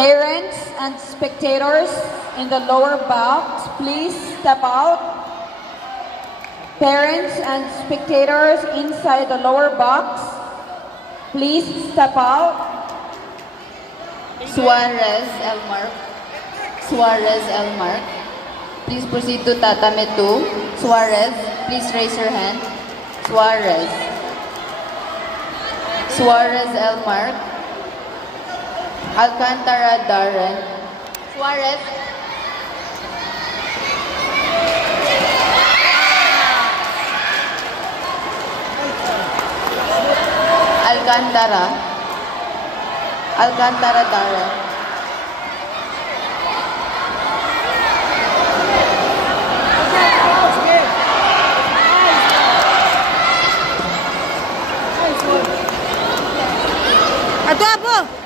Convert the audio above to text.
Parents and spectators in the lower box, please step out. Parents and spectators inside the lower box, please step out. Suarez Elmark. Suarez Elmark. Please proceed to tatame 2. Suarez, please raise your hand. Suarez. Suarez Elmark. Alcantara Darren. Suarez. Alcantara. Alcantara Darren. Ato po!